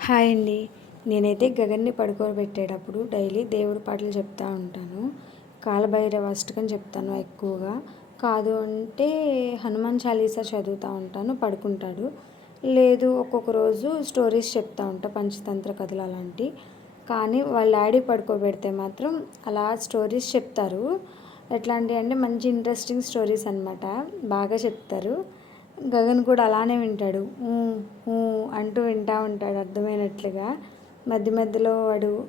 Hi అండి. నేనైతే గగన్ని పడుకోబెట్టేటప్పుడు daily దేవుడి పాటలు చెప్తూ ఉంటాను. కాలభైరవ అష్టకం చెప్తాను ఎక్కువగా. కాదు అంటే హనుమాన్ చాలీసా చదువుతూ ఉంటాను పడుకుంటాడు. లేదు ఒక్కొక్క రోజు స్టోరీస్ చెప్తూ ఉంటా పంచతంత్ర కథలు అలాంటి. కానీ వాళ్ళ డాడీ పడుకోబెడితే మాత్రం అలా స్టోరీస్ చెప్తారు. ఎట్లాంటివి అంటే మంచి ఇంట్రెస్టింగ్ స్టోరీస్ అనమాట బాగా చెప్తారు. గగన్ కూడా అలానే వింటాడు. అంటూ వింటూ ఉంటాడు అర్థమైనట్లుగా. మధ్య మధ్యలో వాడు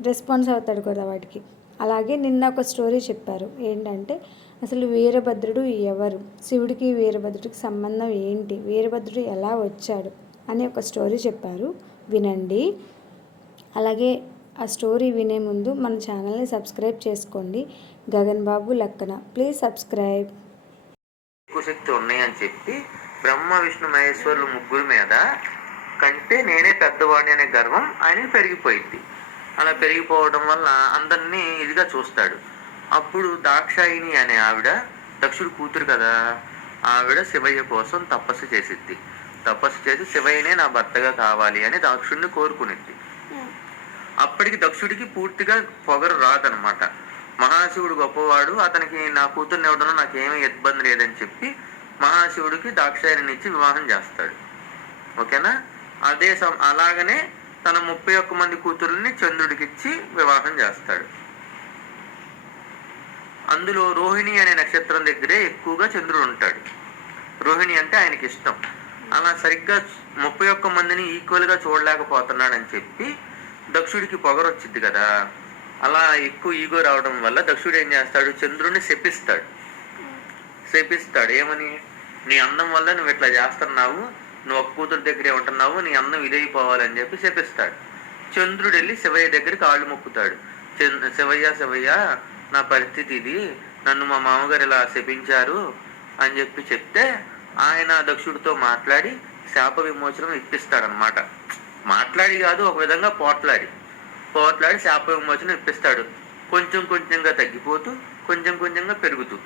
రెస్పాన్స్ అవుతాడు కదా వాటికి. అలాగే నిన్న ఒక స్టోరీ చెప్పారు. ఏంటంటే అసలు వీరభద్రుడు ఎవరు? శివుడికి వీరభద్రుడికి సంబంధం ఏంటి? వీరభద్రుడు ఎలా వచ్చాడు? అని ఒక స్టోరీ చెప్పారు. వినండి. అలాగే ఆ స్టోరీ వినే ముందు మన ఛానల్ని సబ్స్క్రైబ్ చేసుకోండి. గగన్ బాబు లక్కన. Please subscribe. శక్తి ఉన్నాయని చెప్పి బ్రహ్మ విష్ణు మహేశ్వరులు ముగ్గురు మీద కంటే నేనే పెద్దవాడిని అనే గర్వం ఆయనకి పెరిగిపోయింది. అలా పెరిగిపోవడం వల్ల అందరినీ ఇదిగా చూస్తాడు. అప్పుడు దాక్షాయిని అనే ఆవిడ దక్షుడు కూతురు కదా ఆవిడ శివయ్య కోసం తపస్సు చేసిద్ది. తపస్సు చేసి శివయ్యనే నా భర్తగా కావాలి అని దక్షుడిని కోరుకునిద్ది. అప్పటికి దక్షుడికి పూర్తిగా పొగరు రాదనమాట మహాశివుడు గొప్పవాడు అతనికి నా కూతుర్ని ఇవ్వడంలో నాకేమీ ఇబ్బంది లేదని చెప్పి మహాశివుడికి దాక్షాయణిని ఇచ్చి వివాహం చేస్తాడు. ఓకేనా? అదే సం అలాగనే తన ముప్పై ఒక్క మంది కూతుర్ని చంద్రుడికి ఇచ్చి వివాహం చేస్తాడు. అందులో రోహిణి అనే నక్షత్రం దగ్గరే ఎక్కువగా చంద్రుడు ఉంటాడు. రోహిణి అంటే ఆయనకి ఇష్టం. అలా సరిగ్గా ముప్పై ఒక్క మందిని ఈక్వల్గా చూడలేకపోతున్నాడని చెప్పి దక్షుడికి పొగరొచ్చింది కదా. అలా ఎక్కువ ఈగో రావడం వల్ల దక్షుడు ఏం చేస్తాడు? చంద్రుడిని శపిస్తాడు. శపిస్తాడు. ఏమని? నీ అందం వల్ల నువ్వు ఇట్లా చేస్తున్నావు. నువ్వు ఒక కూతురు దగ్గరే ఉంటున్నావు. నీ అందం ఇదైపోవాలని చెప్పి శపిస్తాడు. చంద్రుడు వెళ్ళి శివయ్య దగ్గర కాళ్ళు మొక్కుతాడు. చంద్ర శివయ్య శివయ్య నా పరిస్థితి ఇది. నన్ను మా మామగారు ఇలా శపించారు అని చెప్పి చెప్తే ఆయన దక్షుడితో మాట్లాడి శాప విమోచనం ఇప్పిస్తాడనమాట మాట్లాడి కాదు ఒక విధంగా పోట్లాడి. పోట్లాడి శాపవిమోచనం ఇప్పిస్తాడు. కొంచెం కొంచెంగా తగ్గిపోతూ కొంచెం కొంచెంగా పెరుగుతూ.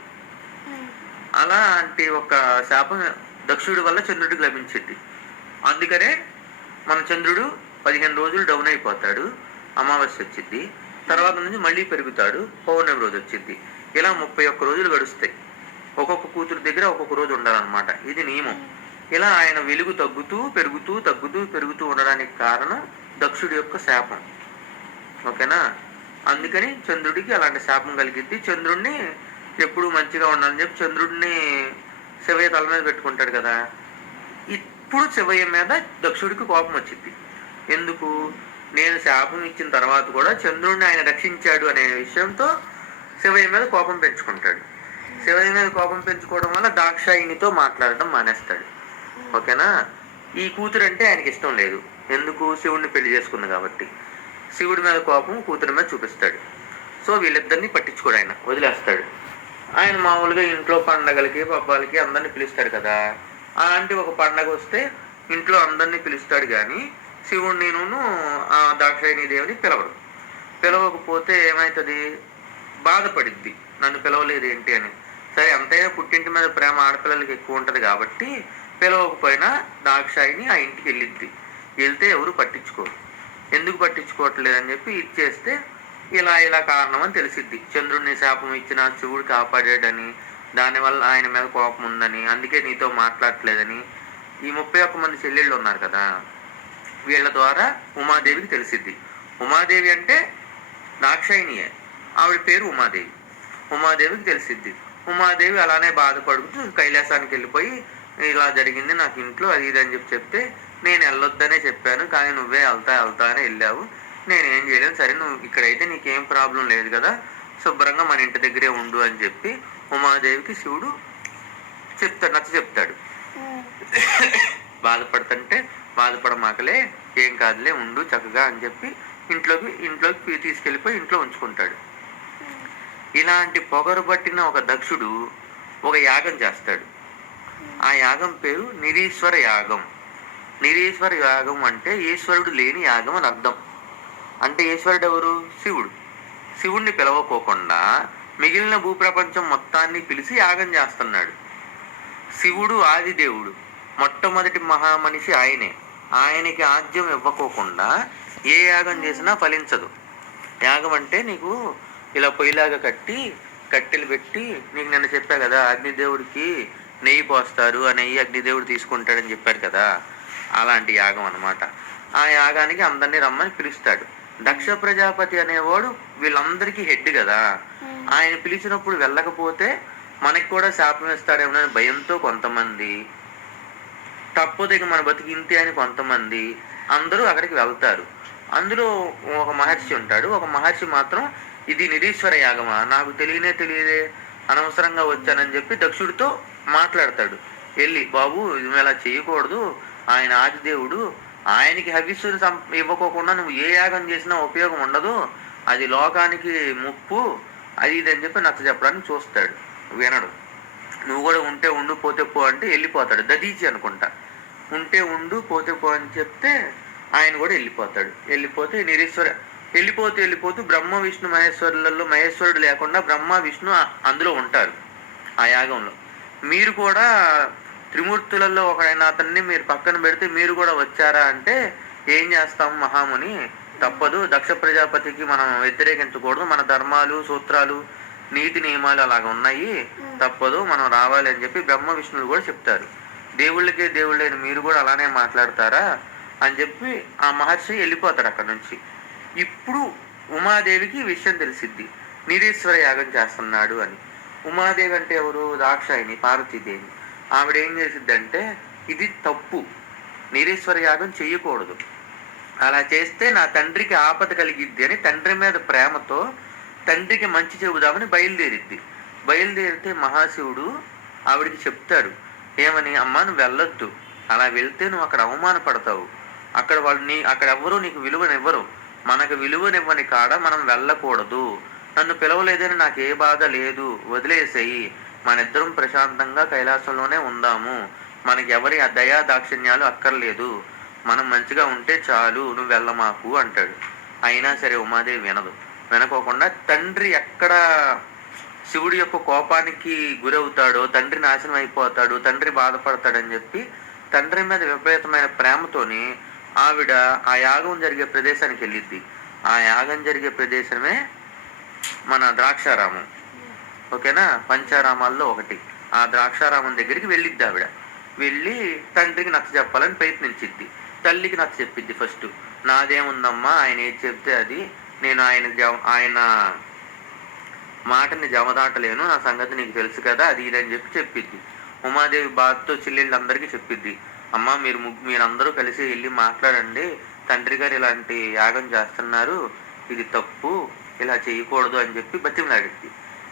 అలాంటి ఒక శాపం దక్షుడి వల్ల చంద్రుడికి లభించింది. అందుకనే మన చంద్రుడు పదిహేను రోజులు డౌన్ అయిపోతాడు. అమావాస్య వచ్చింది. తర్వాత నుంచి మళ్ళీ పెరుగుతాడు. పౌర్ణమి రోజు వచ్చింది. ఇలా ముప్పై ఒక్క రోజులు గడుస్తాయి. ఒక్కొక్క కూతురు దగ్గర ఒక్కొక్క రోజు ఉండాలన్నమాట. ఇది నియమం. ఇలా ఆయన వెలుగు తగ్గుతూ పెరుగుతూ తగ్గుతూ పెరుగుతూ ఉండడానికి కారణం దక్షుడి యొక్క శాపం. ఓకేనా? అందుకని చంద్రుడికి అలాంటి శాపం కలిగిద్ది. చంద్రుడిని ఎప్పుడు మంచిగా ఉండాలని చెప్పి చంద్రుడిని శివయ్య తల మీద పెట్టుకుంటాడు కదా. ఇప్పుడు శివయ్య మీద దక్షుడికి కోపం వచ్చింది ఎందుకు? నేను శాపం ఇచ్చిన తర్వాత కూడా చంద్రుడిని ఆయన రక్షించాడు అనే విషయంతో శివయ్య మీద కోపం పెంచుకుంటాడు. శివయ్య మీద కోపం పెంచుకోవడం వల్ల దాక్షాయినితో మాట్లాడటం మానేస్తాడు. ఓకేనా? ఈ కూతురు అంటే ఆయనకి ఇష్టం లేదు. ఎందుకు? శివుణ్ణి పెళ్ళి చేసుకుంది కాబట్టి. శివుడి మీద కోపం కూతురు మీద చూపిస్తాడు. సో వీళ్ళిద్దరిని పట్టించుకోడు ఆయన వదిలేస్తాడు. ఆయన మామూలుగా ఇంట్లో పండగలకి పబ్బాలకి అందరిని పిలుస్తాడు కదా. అలాంటి ఒక పండగ వస్తే ఇంట్లో అందరినీ పిలుస్తాడు కానీ శివుడినిను ఆ దాక్షాయణి దేవిని పిలవడు. పిలవకపోతే ఏమవుతుంది బాధపడిద్ది. నన్ను పిలవలేదు ఏంటి అని. సరే అంతైనా పుట్టింటి మీద ప్రేమ ఆడపిల్లలకి ఎక్కువ ఉంటుంది కాబట్టి పిలవకపోయినా దాక్షాయిని ఆ ఇంటికి వెళ్ళిద్ది. వెళ్తే ఎవరు పట్టించుకోరు. ఎందుకు పట్టించుకోవట్లేదని చెప్పి ఇచ్చేస్తే ఇలా ఇలా కారణం అని తెలిసిద్ది. చంద్రుడిని శాపం ఇచ్చిన శివుడు కాపాడాడని దానివల్ల ఆయన మీద కోపం ఉందని అందుకే నీతో మాట్లాడట్లేదని ఈ ముప్పై ఒక్క మంది చెల్లెళ్ళు ఉన్నారు కదా వీళ్ళ ద్వారా ఉమాదేవికి తెలిసిద్ది. ఉమాదేవి అంటే దాక్షాయినియే ఆవిడ పేరు ఉమాదేవి. ఉమాదేవికి తెలిసిద్ది. ఉమాదేవి అలానే బాధపడుతూ కైలాసానికి వెళ్ళిపోయి ఇలా జరిగింది నాకు ఇంట్లో అది ఇది అని చెప్పి చెప్తే నేను వెళ్ళొద్దనే చెప్పాను కానీ నువ్వే వెళ్తా వెళ్తా అని వెళ్ళావు. నేను ఏం చేయలేను సరే నువ్వు ఇక్కడైతే నీకేం ప్రాబ్లం లేదు కదా శుభ్రంగా మన ఇంటి దగ్గరే ఉండు అని చెప్పి ఉమాదేవికి శివుడు చెప్తాడు నచ్చ చెప్తాడు. బాధపడుతుంటే బాధపడమాకలే ఏం కాదులే ఉండు చక్కగా అని చెప్పి ఇంట్లోకి ఇంట్లోకి తీసుకెళ్ళిపోయి ఇంట్లో ఉంచుకుంటాడు. ఇలాంటి పొగరు పట్టిన ఒక దక్షుడు ఒక యాగం చేస్తాడు. ఆ యాగం పేరు నిరీశ్వర యాగం. నిరీశ్వర యాగం అంటే ఈశ్వరుడు లేని యాగం అని అర్థం. అంటే ఈశ్వరుడు ఎవరు శివుడు. శివుణ్ణి పిలవకోకుండా మిగిలిన భూప్రపంచం మొత్తాన్ని పిలిచి యాగం చేస్తున్నాడు. శివుడు ఆదిదేవుడు. మొట్టమొదటి మహామనిషి ఆయనే. ఆయనకి ఆజ్యం ఇవ్వకోకుండా ఏ యాగం చేసినా ఫలించదు. యాగం అంటే నీకు ఇలా పొయ్యిలాగా కట్టి కట్టెలు పెట్టి నీకు నిన్న చెప్పా కదా అగ్నిదేవుడికి నెయ్యి పోస్తారు ఆ నెయ్యి అగ్నిదేవుడు తీసుకుంటాడని చెప్పారు కదా. అలాంటి యాగం అన్నమాట. ఆ యాగానికి అందరినీ రమ్మని పిలుస్తాడు. దక్ష ప్రజాపతి అనేవాడు వీళ్ళందరికీ హెడ్ కదా. ఆయన పిలిచినప్పుడు వెళ్ళకపోతే మనకి కూడా శాపం ఇస్తాడేమో అని భయంతో కొంతమంది తప్పదు ఇక మన బతికి ఇంతే అని కొంతమంది అందరూ అక్కడికి వెళ్తారు. అందులో ఒక మహర్షి ఉంటాడు. ఒక మహర్షి మాత్రం ఇది నిరీశ్వర యాగమా? నాకు తెలియనే తెలియదే అనవసరంగా వచ్చానని చెప్పి దక్షుడితో మాట్లాడతాడు. వెళ్ళి బాబు ఇది ఇలా చేయకూడదు. ఆయన ఆదిదేవుడు ఆయనకి హవిస్సును సం ఇవ్వకోకుండా నువ్వు ఏ యాగం చేసినా ఉపయోగం ఉండదు. అది లోకానికి ముప్పు అది ఇది అని చెప్పి నచ్చ చెప్పడానికి చూస్తాడు. వినడు. నువ్వు కూడా ఉంటే ఉండు పోతే పో అంటే వెళ్ళిపోతాడు. దదీచి అనుకుంటా. ఉంటే ఉండు పోతే పో అని చెప్తే ఆయన కూడా వెళ్ళిపోతాడు. వెళ్ళిపోతే నిరీశ్వర వెళ్ళిపోతూ వెళ్ళిపోతూ బ్రహ్మ విష్ణు మహేశ్వరులలో మహేశ్వరుడు లేకుండా బ్రహ్మ విష్ణు అందులో ఉంటారు ఆ యాగంలో. మీరు కూడా త్రిమూర్తులలో ఒకడైన అతన్ని మీరు పక్కన పెడితే మీరు కూడా వచ్చారా అంటే ఏం చేస్తాం మహాముని? తప్పదు. దక్ష ప్రజాపతికి మనం వ్యతిరేకించకూడదు. మన ధర్మాలు సూత్రాలు నీతి నియమాలు అలాగ ఉన్నాయి. తప్పదు. మనం రావాలి అని చెప్పి బ్రహ్మ విష్ణువులు కూడా చెప్తారు. దేవుళ్ళకే దేవుళ్ళైన మీరు కూడా అలానే మాట్లాడతారా? అని చెప్పి ఆ మహర్షి వెళ్ళిపోతాడు అక్కడ నుంచి. ఇప్పుడు ఉమాదేవికి విషయం తెలిసిద్ది. నిరీశ్వర యాగం చేస్తున్నాడు అని. ఉమాదేవి అంటే ఎవరు? దాక్షాయిని పార్వతీదేవి. ఆవిడ ఏం చేసిద్దంటే ఇది తప్పు నిరీశ్వర యాగం చేయకూడదు. అలా చేస్తే నా తండ్రికి ఆపద కలిగిద్ది అని తండ్రి మీద ప్రేమతో తండ్రికి మంచి చెబుదామని బయలుదేరిద్ది. బయలుదేరితే మహాశివుడు ఆవిడికి చెప్తాడు ఏమని అమ్మ నువ్వు వెళ్ళొద్దు. అలా వెళ్తే నువ్వు అక్కడ అవమానపడతావు. అక్కడ వాళ్ళు నీ అక్కడ ఎవ్వరూ నీకు విలువనివ్వరు. మనకు విలువనివ్వని కాడ మనం వెళ్ళకూడదు. నన్ను పిలవలేదని నాకు ఏ బాధ లేదు. వదిలేసేయి. మన ఇద్దరం ప్రశాంతంగా కైలాసంలోనే ఉందాము. మనకి ఎవరి ఆ దయా దాక్షిణ్యాలు అక్కర్లేదు. మనం మంచిగా ఉంటే చాలు నువ్వు వెళ్ళమాకు అంటాడు. అయినా సరే ఉమాదేవి వినదు. వినకోకుండా తండ్రి ఎక్కడ శివుడి యొక్క కోపానికి గురవుతాడో తండ్రి నాశనం అయిపోతాడు తండ్రి బాధపడతాడని చెప్పి తండ్రి మీద విపరీతమైన ప్రేమతోని ఆవిడ ఆ యాగం జరిగే ప్రదేశానికి వెళ్ళిద్ది. ఆ యాగం జరిగే ప్రదేశమే మన ద్రాక్షారామం. ఓకేనా? పంచారామాల్లో ఒకటి. ఆ ద్రాక్షారామం దగ్గరికి వెళ్ళిద్ది ఆవిడ. వెళ్ళి తండ్రికి నచ్చ చెప్పాలని ప్రయత్నించిద్ది. తల్లికి నచ్చ చెప్పిద్ది ఫస్ట్. నాదేముందమ్మా ఆయన ఏది చెప్తే అది. నేను ఆయన జవ- ఆయన మాటని జమదాటలేను. నా సంగతి నీకు తెలుసు కదా అది ఇది అని చెప్పి చెప్పిద్ది. ఉమాదేవి బాధతో చెల్లెళ్ళందరికీ చెప్పిద్ది. అమ్మ మీరు ముగ్గు మీరందరూ కలిసి వెళ్ళి మాట్లాడండి. తండ్రి గారు ఇలాంటి యాగం చేస్తున్నారు. ఇది తప్పు. ఇలా చేయకూడదు అని చెప్పి బతిమలాడిద్ది.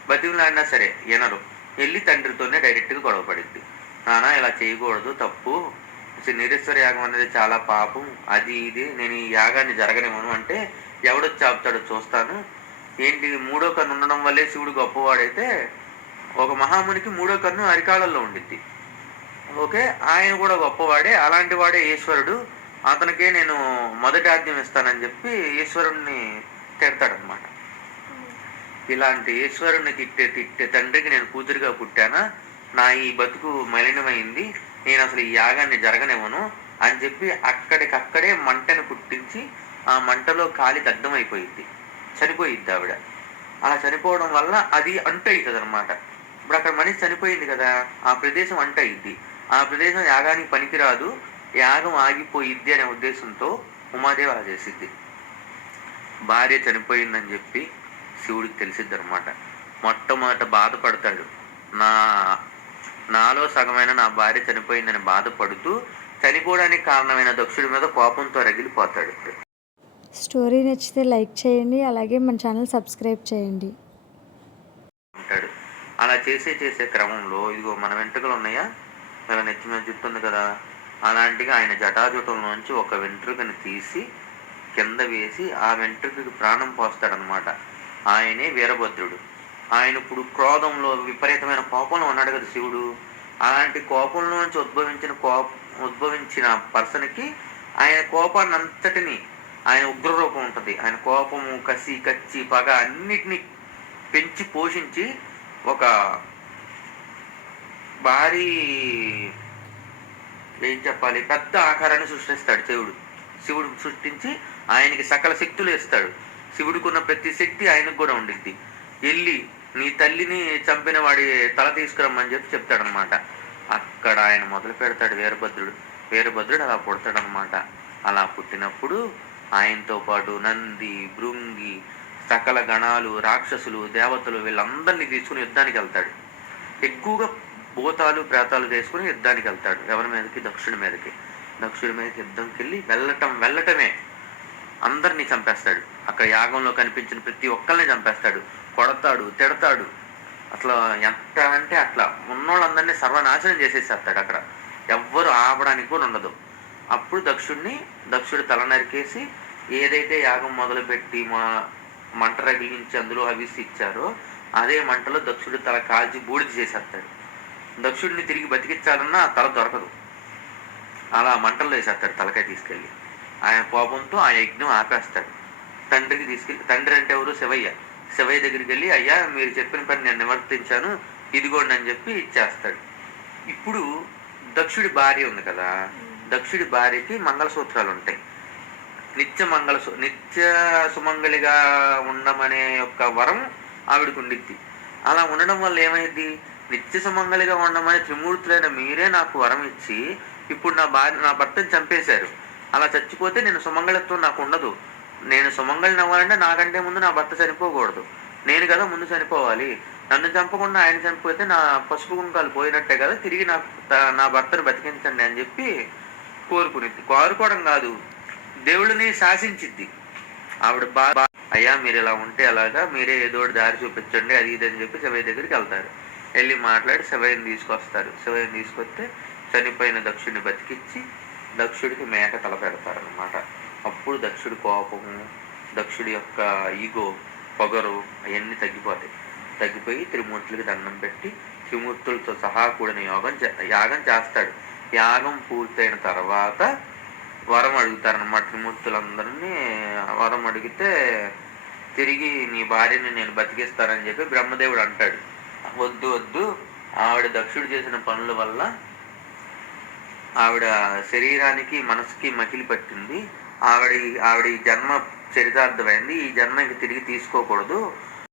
బతిమలాడినా సరే వినరు వెళ్ళి తండ్రితోనే డైరెక్ట్గా గొడవ పడింది నానా ఇలా చేయకూడదు తప్పు. నీరేశ్వర యాగం అనేది చాలా పాపం. అది ఇది. నేను ఈ యాగాన్ని జరగనివ్వను. అంటే ఎవడొచ్చి ఆపుతాడో చూస్తాను. ఏంటి మూడో కన్ను ఉండడం వల్లే శివుడు గొప్పవాడైతే ఒక మహామునికి మూడో కన్ను అరికాళ్ళల్లో ఉండిద్ది. ఓకే? ఆయన కూడా గొప్పవాడే. అలాంటి వాడే ఈశ్వరుడు. అతనికే నేను మొదటి ఆజ్ఞం ఇస్తానని చెప్పి ఈశ్వరుణ్ణి తిడతాడనమాట ఇలాంటి ఈశ్వరుణ్ణి తిట్టే తిట్టే తండ్రికి నేను కూతురిగా పుట్టానా? నా ఈ బతుకు మలినమైంది నేను అసలు ఈ యాగాన్ని జరగనివ్వను అని చెప్పి అక్కడికక్కడే మంటను పుట్టించి ఆ మంటలో కాలి దగ్ధమైపోయింది. చనిపోయిద్ది ఆవిడ. అలా చనిపోవడం వల్ల అది అంట అనమాట ఇప్పుడు అక్కడ మనిషి చనిపోయింది కదా ఆ ప్రదేశం అంట ఆ ప్రదేశం యాగానికి పనికిరాదు యాగం ఆగిపోయిద్ది అనే ఉద్దేశంతో ఉమాదేవి అలా చేసిద్ది. భార్య చనిపోయిందని చెప్పి శివుడికి తెలిసిద్ది అనమాట మొట్టమొదట బాధపడతాడు. నా నాలో సగమైన నా భార్య చనిపోయిందని బాధపడుతూ చనిపోవడానికి కారణమైన దక్షుడి మీద కోపంతో రగిలిపోతాడు. స్టోరీ నచ్చితే లైక్ చేయండి అలాగే మన ఛానల్ సబ్స్క్రైబ్ చేయండి. ఉంటాడు అలా చేసే చేసే క్రమంలో ఇదిగో మన వెంట్రుకలు ఉన్నాయా? ఇలా నెత్తి మీద ఉంది కదా. అలాంటిగా ఆయన జటాజుటంలోంచి ఒక వెంట్రుకని తీసి కింద వేసి ఆ వెంట్రుకకి ప్రాణం పోస్తాడనమాట ఆయనే వీరభద్రుడు. ఆయన ఇప్పుడు క్రోధంలో విపరీతమైన కోపంలో ఉన్నాడు కదా శివుడు. అలాంటి కోపంలో నుంచి ఉద్భవించిన కోప ఉద్భవించిన పర్సన్కి ఆయన కోపాన్ని అంతటిని ఆయన ఉగ్రరూపం ఉంటుంది. ఆయన కోపము కసి కచ్చి పగ అన్నిటినీ పెంచి పోషించి ఒక భారీ ఏం చెప్పాలి? పెద్ద ఆకారాన్ని సృష్టిస్తాడు శివుడు. శివుడు సృష్టించి ఆయనకి సకల శక్తులు ఇస్తాడు. శివుడికున్న ప్రతి శక్తి ఆయనకు కూడా ఉండిద్ది. వెళ్ళి నీ తల్లిని చంపిన వాడి తల తీసుకురమ్మని చెప్పి చెప్తాడనమాట అక్కడ ఆయన మొదలు పెడతాడు వీరభద్రుడు. వీరభద్రుడు అలా పుడతాడనమాట అలా పుట్టినప్పుడు ఆయనతో పాటు నంది భృంగి సకల గణాలు రాక్షసులు దేవతలు వీళ్ళందరినీ తీసుకుని యుద్ధానికి వెళ్తాడు. ఎక్కువగా భూతాలు ప్రేతాలు తీసుకుని యుద్ధానికి వెళ్తాడు. ఎవరి మీదకి? దక్షుడి మీదకి. దక్షుడి మీదకి యుద్ధంకి వెళ్ళి వెళ్ళటం వెళ్ళటమే అందరినీ చంపేస్తాడు. అక్కడ యాగంలో కనిపించిన ప్రతి ఒక్కరిని చంపేస్తాడు కొడతాడు తిడతాడు. అట్లా ఎంత అంటే అట్లా ఉన్నోళ్ళందరినీ సర్వనాశనం చేసేసేస్తాడు అక్కడ. ఎవ్వరు ఆపడానికి కూడా ఉండదు. అప్పుడు దక్షుడిని దక్షుడు తల నరికేసి ఏదైతే యాగం మొదలుపెట్టి మా మంట రగిలించి అందులో హవిస్సు ఇచ్చారో అదే మంటలో దక్షుడు తల కాల్చి బూడిద చేసేస్తాడు. దక్షుడిని తిరిగి బతికించాలన్నా తల దొరకదు. అలా మంటల్లో వేసేస్తాడు తలకాయ తీసుకెళ్ళి. ఆయన కోపంతో ఆ యజ్ఞం ఆపేస్తాడు. తండ్రికి తీసుకెళ్ళి తండ్రి అంటే ఎవరు? శివయ్య. శివయ్య దగ్గరికి వెళ్ళి అయ్యా మీరు చెప్పిన పని నేను నివర్తించాను. ఇదిగోండి అని చెప్పి ఇచ్చేస్తాడు. ఇప్పుడు దక్షుడి భార్య ఉంది కదా దక్షుడి భార్యకి మంగళసూత్రాలు ఉంటాయి. నిత్య మంగళ నిత్య సుమంగళిగా ఉండమనే యొక్క వరం ఆవిడకు ఉండిద్ది. అలా ఉండడం వల్ల ఏమైంది నిత్య సుమంగళిగా ఉండమని త్రిమూర్తులైన మీరే నాకు వరం ఇచ్చి ఇప్పుడు నా భార్య నా భర్తను చంపేశారు. అలా చచ్చిపోతే నేను సుమంగళత్వం నాకు ఉండదు. నేను సుమంగళిని అవ్వాలంటే నాకంటే ముందు నా భర్త చనిపోకూడదు. నేను కదా ముందు చనిపోవాలి. నన్ను చంపకుండా ఆయన చనిపోతే నా పసుపు కుంకాలు పోయినట్టే కదా తిరిగి నా నా భర్తను బతికించండి అని చెప్పి కోరుకునిద్ది కోరుకోవడం కాదు దేవుడిని శాసించిద్ది. ఆవిడ బా అయ్యా మీరు ఇలా ఉంటే అలాగా మీరే ఏదో ఒకటి దారి చూపించండి అది ఇది అని చెప్పి శివయ్య దగ్గరికి వెళ్తారు. వెళ్ళి మాట్లాడి శివయ్యని తీసుకొస్తారు. శివయ్యని తీసుకొస్తే చనిపోయిన దక్షుడిని బతికించి దక్షుడికి మేక తల పెడతారు అనమాట అప్పుడు దక్షుడి కోపము దక్షుడి యొక్క ఈగో పొగరు అవన్నీ తగ్గిపోతాయి. తగ్గిపోయి త్రిమూర్తులకి దండం పెట్టి త్రిమూర్తులతో సహా కూడిన యోగం చే- యాగం చేస్తాడు. యాగం పూర్తయిన తర్వాత వరం అడుగుతారనమాట త్రిమూర్తులందరినీ. వరం అడిగితే తిరిగి నీ భార్యని నేను బతికిస్తానని చెప్పి బ్రహ్మదేవుడు అంటాడు. వద్దు వద్దు. ఆవిడ దక్షుడు చేసిన పనుల వల్ల ఆవిడ శరీరానికి మనసుకి మకిలి పట్టింది. ఆవిడ ఆవిడ ఈ జన్మ చరితార్థమైంది. ఈ జన్మ ఇంక తిరిగి తీసుకోకూడదు.